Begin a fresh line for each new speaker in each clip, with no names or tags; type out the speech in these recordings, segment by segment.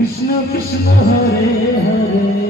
Krishna Krishna Hare Hare.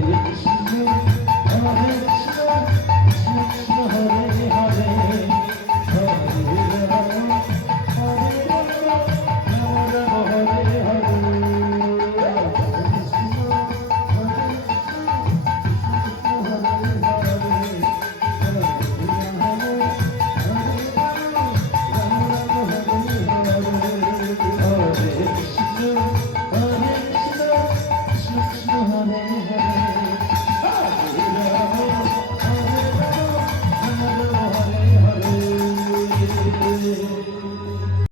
Yes.